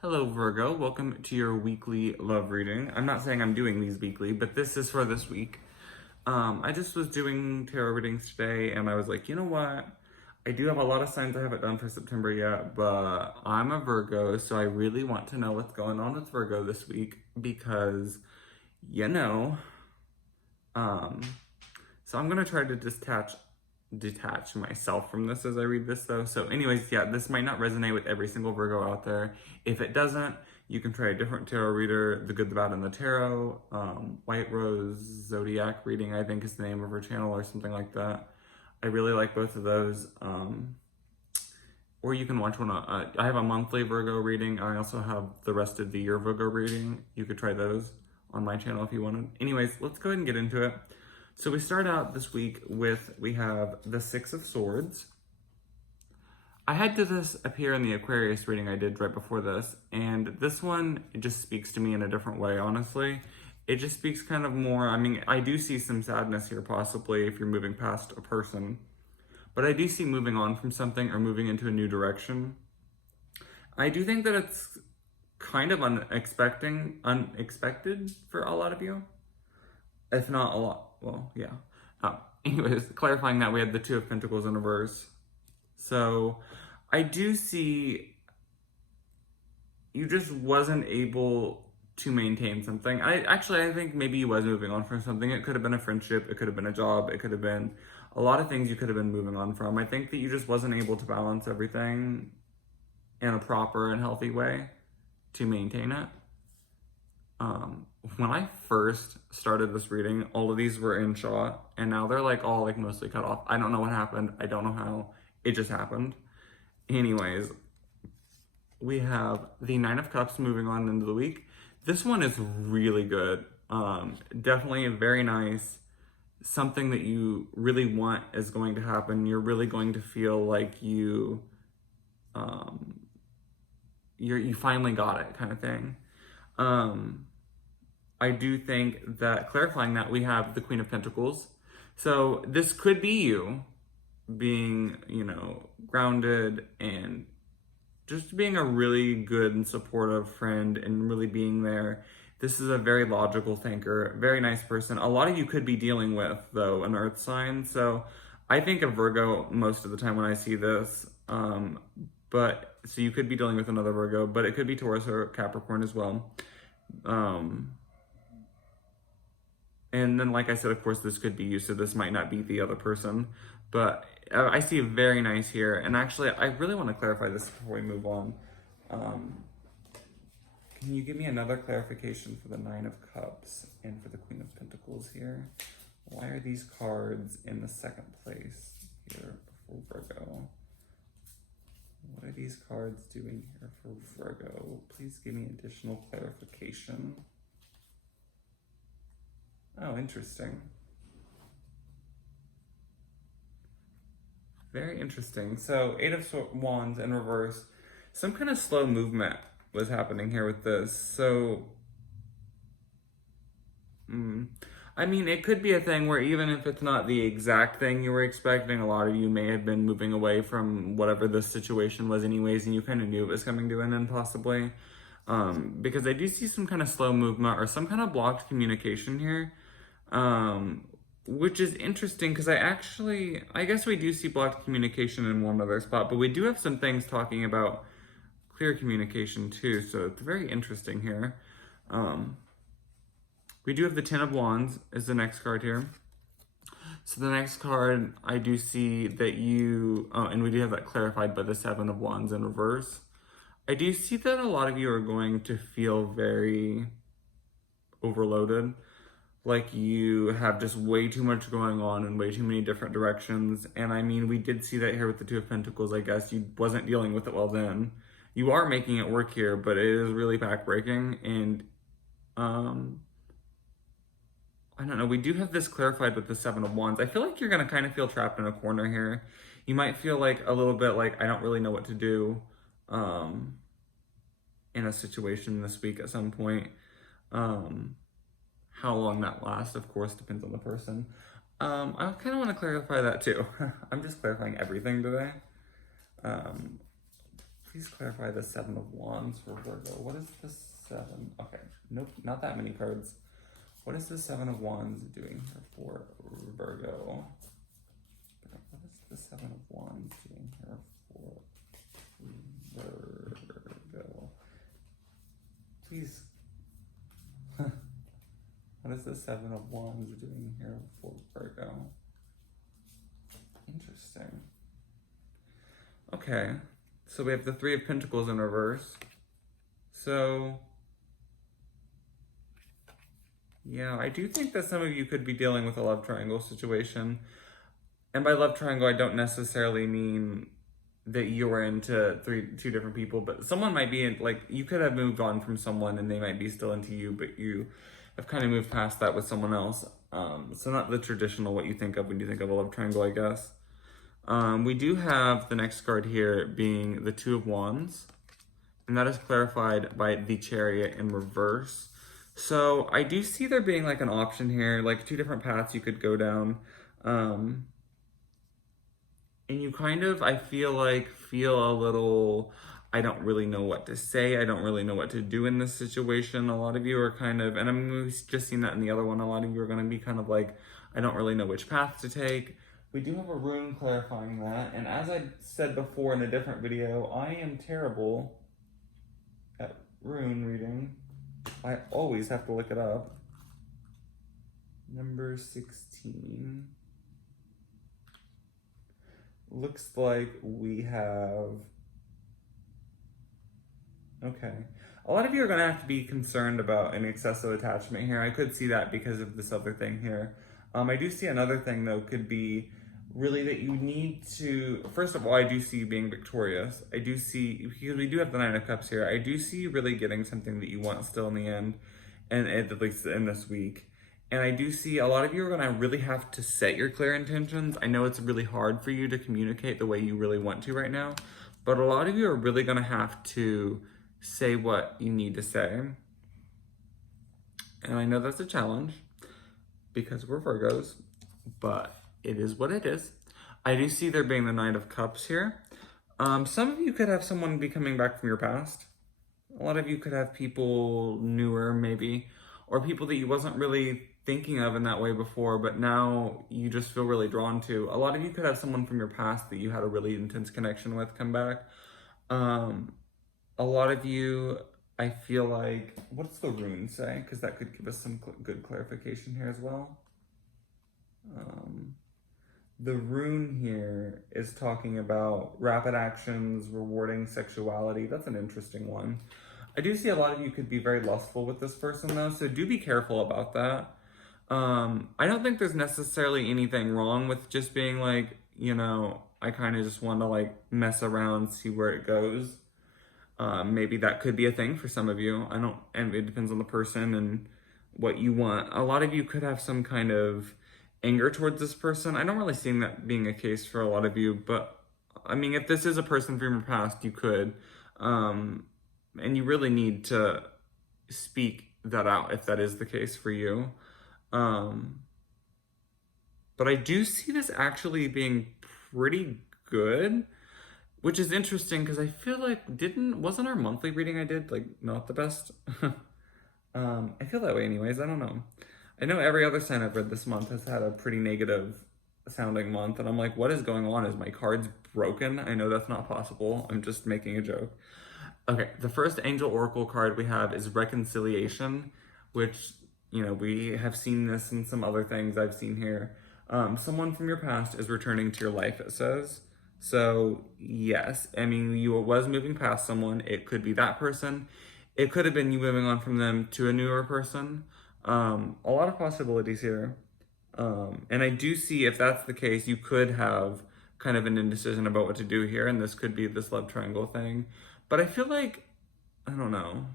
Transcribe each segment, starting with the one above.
Hello, Virgo. Welcome to your weekly love reading. I'm not saying I'm doing these weekly, but this is for this week. I just was doing tarot readings today, and I was like, you know what? I do have a lot of signs I haven't done for September yet, but I'm a Virgo, so I really want to know what's going on with Virgo this week because, you know, um, so I'm gonna try to detach myself from this as I read this though. So anyways, yeah, this might not resonate with every single Virgo out there. If it doesn't, you can try a different tarot reader, The Good, the Bad, and the Tarot. White Rose Zodiac Reading, I think is the name of her channel or something like that. I really like both of those. Or you can watch one. I have a monthly Virgo reading. I also have the rest of the year Virgo reading. You could try those on my channel if you wanted. Anyways, let's go ahead and get into it. So we start out this week we have the Six of Swords. I had this appear in the Aquarius reading I did right before this, and this one, it just speaks to me in a different way, honestly. It just speaks kind of more, I mean, I do see some sadness here possibly if you're moving past a person, but I do see moving on from something or moving into a new direction. I do think that it's kind of unexpected for a lot of you, if not a lot. Well, yeah. Anyways, clarifying that, we had the Two of Pentacles in reverse. So I do see you just wasn't able to maintain something. I think maybe you was moving on from something. It could have been a friendship, it could have been a job, it could have been a lot of things you could have been moving on from. I think that you just wasn't able to balance everything in a proper and healthy way to maintain it. When I first started this reading, all of these were in shot, and now they're like all like mostly cut off. I don't know what happened. I don't know how. It just happened. Anyways, we have the Nine of Cups moving on into the week. This one is really good. Definitely very nice. Something that you really want is going to happen. You're really going to feel like you finally got it, kind of thing. I do think that clarifying that, we have the Queen of Pentacles. So this could be you being, grounded and just being a really good and supportive friend and really being there. This is a very logical thinker, very nice person. A lot of you could be dealing with, though, an earth sign. So I think of Virgo most of the time when I see this. So you could be dealing with another Virgo, but it could be Taurus or Capricorn as well. And then, like I said, of course, this could be you, so this might not be the other person. But I see very nice here. And actually, I really want to clarify this before we move on. Can you give me another clarification for the Nine of Cups and for the Queen of Pentacles here? Why are these cards in the second place here for Virgo? What are these cards doing here for Virgo? Please give me additional clarification. Oh, interesting. Very interesting. So, Eight of Wands in reverse. Some kind of slow movement was happening here with this. So, I mean, it could be a thing where even if it's not the exact thing you were expecting, a lot of you may have been moving away from whatever the situation was anyways, and you kind of knew it was coming to an end possibly. Because I do see some kind of slow movement or some kind of blocked communication here. Which is interesting because I guess we do see blocked communication in one other spot, but we do have some things talking about clear communication too, so it's very interesting here. We do have the Ten of Wands as the next card here. So the next card, I do see that and we do have that clarified by the Seven of Wands in reverse. I do see that a lot of you are going to feel very overloaded. Like you have just way too much going on in way too many different directions. And I mean, we did see that here with the Two of Pentacles. I guess you wasn't dealing with it well then. You are making it work here, but it is really backbreaking. And I don't know, we do have this clarified with the Seven of Wands. I feel like you're going to kind of feel trapped in a corner here. You might feel like a little bit like, I don't really know what to do in a situation this week at some point. How long that lasts, of course, depends on the person. I kind of want to clarify that too. I'm just clarifying everything today. Please clarify the Seven of Wands for Virgo. What is the seven? Okay, nope, not that many cards. What is the Seven of Wands doing here for Virgo? What is the Seven of Wands doing here for Virgo? Please. What is the Seven of Wands doing here for Virgo? Interesting. Okay, so we have the Three of Pentacles in reverse. So, yeah, I do think that some of you could be dealing with a love triangle situation. And by love triangle, I don't necessarily mean that you're into two different people, but someone might be in, like, you could have moved on from someone and they might be still into you, but you have kind of moved past that with someone else. So not the traditional what you think of when you think of a love triangle, I guess. We do have the next card here being the Two of Wands, and that is clarified by the Chariot in reverse. So I do see there being like an option here, like two different paths you could go down. And you kind of, I feel a little, I don't really know what to say. I don't really know what to do in this situation. A lot of you are kind of, and I'm just seeing that in the other one, a lot of you are going to be kind of like, I don't really know which path to take. We do have a rune clarifying that. And as I said before in a different video, I am terrible at rune reading. I always have to look it up. Number 16. Looks like we have, okay. A lot of you are going to have to be concerned about an excessive attachment here. I could see that because of this other thing here. I do see another thing though could be really that you need to, first of all, I do see you being victorious. I do see, because we do have the Nine of Cups here, I do see you really getting something that you want still in the end, and at least in this week. And I do see a lot of you are going to really have to set your clear intentions. I know it's really hard for you to communicate the way you really want to right now, but a lot of you are really going to have to say what you need to say. And I know that's a challenge because we're Virgos, but it is what it is. I do see there being the Knight of Cups here. Some of you could have someone be coming back from your past. A lot of you could have people newer maybe, or people that you wasn't really thinking of in that way before, but now you just feel really drawn to. A lot of you could have someone from your past that you had a really intense connection with come back. A lot of you, I feel like, what does the rune say? Because that could give us some good clarification here as well. The rune here is talking about rapid actions, rewarding sexuality. That's an interesting one. I do see a lot of you could be very lustful with this person though, so do be careful about that. I don't think there's necessarily anything wrong with just being like, you know, I kind of just want to like mess around, see where it goes. Maybe that could be a thing for some of you. And it depends on the person and what you want. A lot of you could have some kind of anger towards this person. I don't really see that being a case for a lot of you, but I mean, if this is a person from your past, you could, and you really need to speak that out if that is the case for you. But I do see this actually being pretty good, which is interesting because I feel like wasn't our monthly reading I did like not the best? I feel that way anyways, I don't know. I know every other sign I've read this month has had a pretty negative sounding month, and I'm like, what is going on? Is my cards broken? I know that's not possible. I'm just making a joke. Okay, the first Angel Oracle card we have is Reconciliation, which, you know, we have seen this in some other things I've seen here. Someone from your past is returning to your life, it says. So, yes, I mean, you was moving past someone. It could be that person. It could have been you moving on from them to a newer person. A lot of possibilities here. And I do see if that's the case, you could have kind of an indecision about what to do here, and this could be this love triangle thing. But I feel like, I don't know,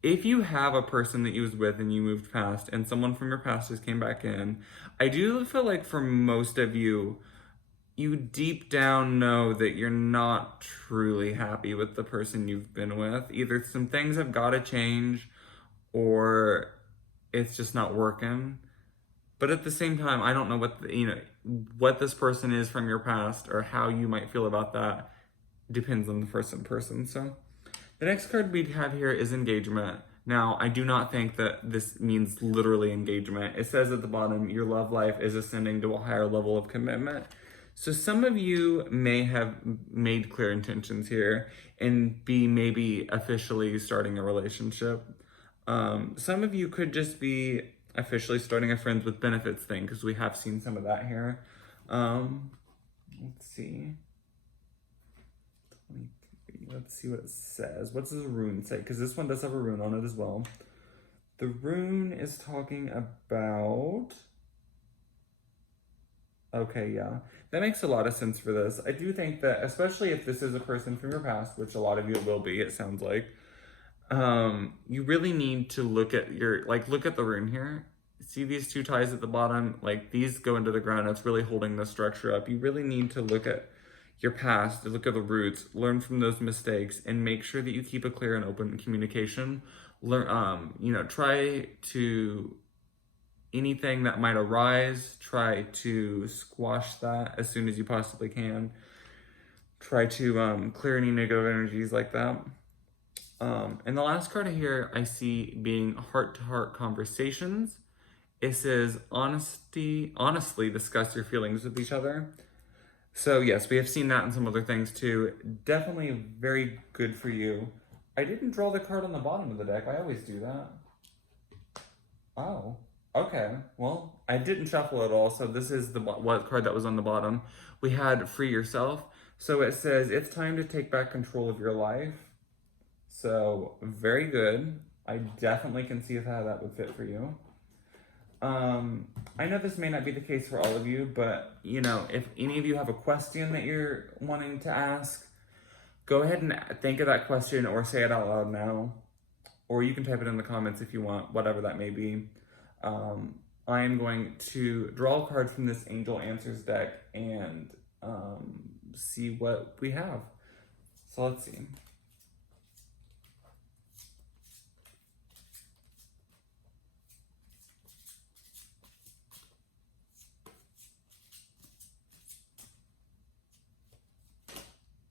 if you have a person that you was with and you moved past and someone from your past just came back in, I do feel like for most of you, you deep down know that you're not truly happy with the person you've been with. Either some things have got to change or it's just not working. But at the same time, I don't know what this person is from your past or how you might feel about that. depends on the person. So the next card we have here is engagement. Now, I do not think that this means literally engagement. It says at the bottom, your love life is ascending to a higher level of commitment. So some of you may have made clear intentions here and be maybe officially starting a relationship. Some of you could just be officially starting a friends with benefits thing because we have seen some of that here. Let's see. Let's see what it says. What does the rune say? Because this one does have a rune on it as well. The rune is talking about... Okay, yeah. That makes a lot of sense for this. I do think that, especially if this is a person from your past, which a lot of you will be, it sounds like, you really need to look at look at the rune here. See these two ties at the bottom? Like, these go into the ground. It's really holding the structure up. You really need to look at your past, look at the roots, learn from those mistakes, and make sure that you keep a clear and open communication. Learn, try to, anything that might arise, try to squash that as soon as you possibly can. Try to clear any negative energies like that. And the last card here I see being heart-to-heart conversations. It says honestly discuss your feelings with each other. So yes, we have seen that in some other things too. Definitely very good for you. I didn't draw the card on the bottom of the deck. I always do that. Oh, okay. Well, I didn't shuffle at all. So this is the what card that was on the bottom. We had free yourself. So it says it's time to take back control of your life. So very good. I definitely can see how that would fit for you. I know this may not be the case for all of you, but if any of you have a question that you're wanting to ask, go ahead and think of that question or say it out loud now, or you can type it in the comments if you want, whatever that may be. I am going to draw a card from this Angel Answers deck and see what we have. So let's see.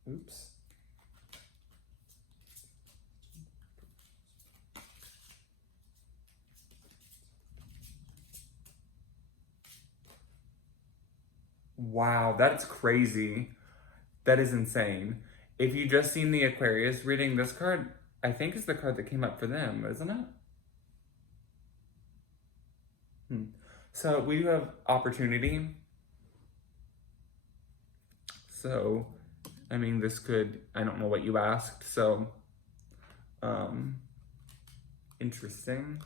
Oops. Wow, that's crazy. That is insane. If you just seen the Aquarius reading, this card, I think is the card that came up for them, isn't it? So we do have opportunity. So, I mean, this could, I don't know what you asked, so, interesting.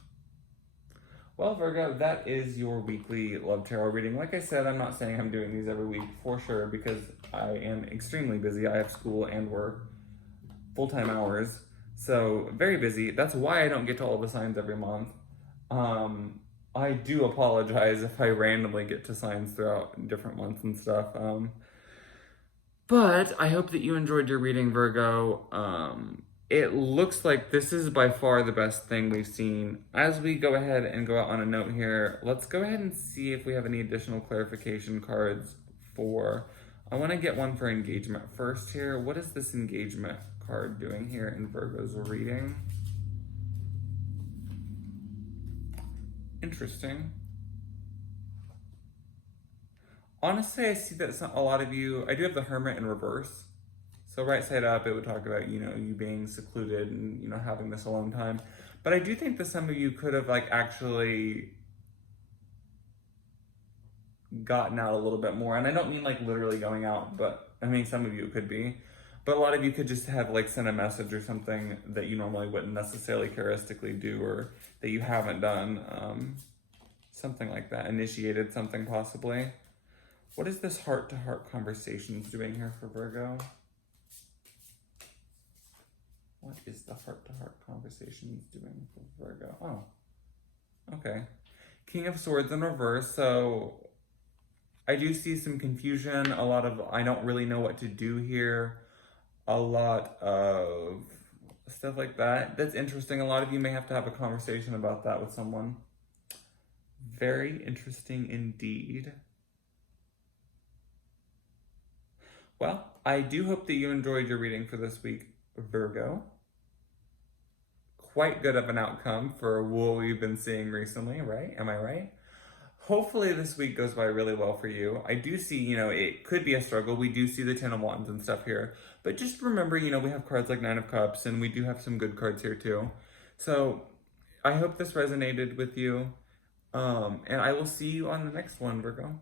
Well, Virgo, that is your weekly love tarot reading. Like I said, I'm not saying I'm doing these every week for sure because I am extremely busy. I have school and work, full-time hours, so very busy. That's why I don't get to all the signs every month. I do apologize if I randomly get to signs throughout different months and stuff. But I hope that you enjoyed your reading, Virgo. It looks like this is by far the best thing we've seen. As we go ahead and go out on a note here, let's go ahead and see if we have any additional clarification cards for... I want to get one for engagement first here. What is this engagement card doing here in Virgo's reading? Interesting. Honestly, I see that a lot of you... I do have the Hermit in reverse. So right side up, it would talk about, you being secluded and, having this alone time. But I do think that some of you could have, actually gotten out a little bit more. And I don't mean, literally going out, but, I mean, some of you could be. But a lot of you could just have, sent a message or something that you normally wouldn't necessarily characteristically do or that you haven't done. Something like that. Initiated something, possibly. What is this heart-to-heart conversations doing here for Virgo? What is the heart-to-heart conversations doing for Virgo? Oh, okay. King of Swords in reverse. So I do see some confusion. A lot of, I don't really know what to do here. A lot of stuff like that. That's interesting. A lot of you may have to have a conversation about that with someone. Very interesting indeed. Well, I do hope that you enjoyed your reading for this week, Virgo. Quite good of an outcome for what we've been seeing recently, right? Am I right? Hopefully this week goes by really well for you. I do see, it could be a struggle. We do see the Ten of Wands and stuff here. But just remember, we have cards like Nine of Cups, and we do have some good cards here too. So I hope this resonated with you. And I will see you on the next one, Virgo.